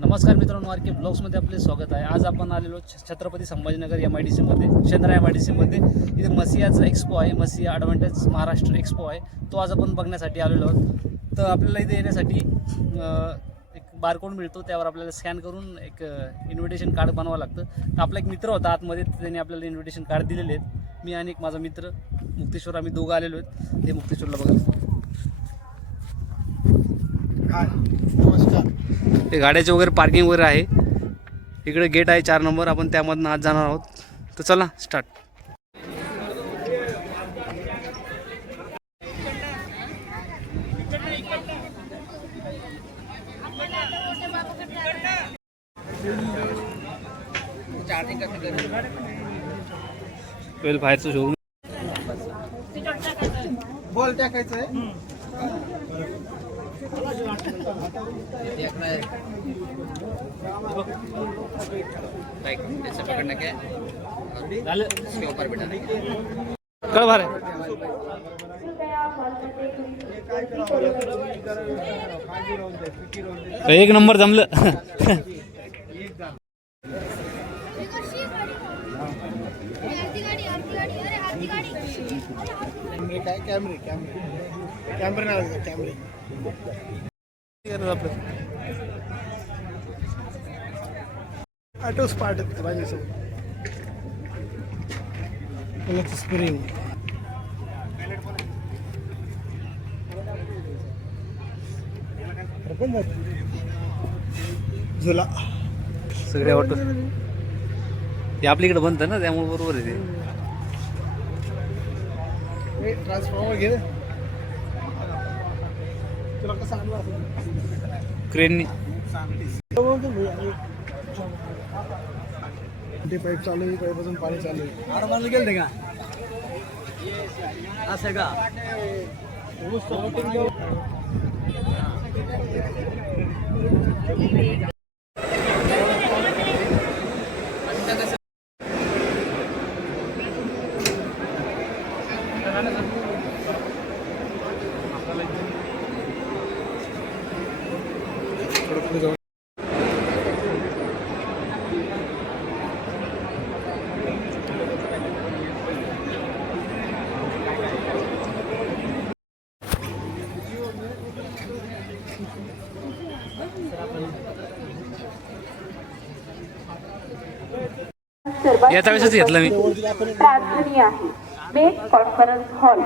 नमस्कार मित्रांनो, आर के ब्लॉग्समध्ये आपले स्वागत आहे। आज आपण आलेलो छत्रपती संभाजीनगर MIDC मध्ये, शेंद्रा MIDC मध्ये। इथे मसियाचा एक्सपो आहे, मसिया ॲडव्हांटेज महाराष्ट्र एक्सपो आहे। तो आज आपण बघण्यासाठी आलेलो आहोत। तर आपल्याला इथे येण्यासाठी एक बारकोड मिळतो, त्यावर आपल्याला स्कॅन करून एक इन्व्हिटेशन कार्ड बनवावं लागतं। तर आपला एक मित्र होता आतमध्ये, त्याने आपल्याला इन्व्हिटेशन कार्ड दिलेले आहेत। मी आणि एक माझा मित्र मुक्तेश्वर, आम्ही दोघं आलेलो आहेत ते मुक्तेश्वरला बघा। नमस्कार। ते गाड्याचे वगैरे पार्किंग वगैरे आहे, इकडे गेट आहे 4 नंबर, आपण त्यामधून आज जाणार आहोत। तर चला स्टार्ट। पहिले बाहेरचं शोरूम बॉल टाकायचं आहे। कळ भार आहे। एक नंबर जमलं। कॅमेरे नाव कॅमेरे ऑटो स्पार्ट पाहिजे सर स्प्रिंग झुला सगळे ऑटो ते आपल्याकडे बनतं ना, त्यामुळे बरोबर आहे ते। ट्रान्सफॉर्मर घे तुला कसं आणलं क्रेननी ते पाईप चालू आहे, पाईपासून पाणी चालू आहे। आरामाला गेलं का असं का याचा वेळेसच घेतलं मी। प्रार्थनीय आहे मेन कॉन्फरन्स हॉल।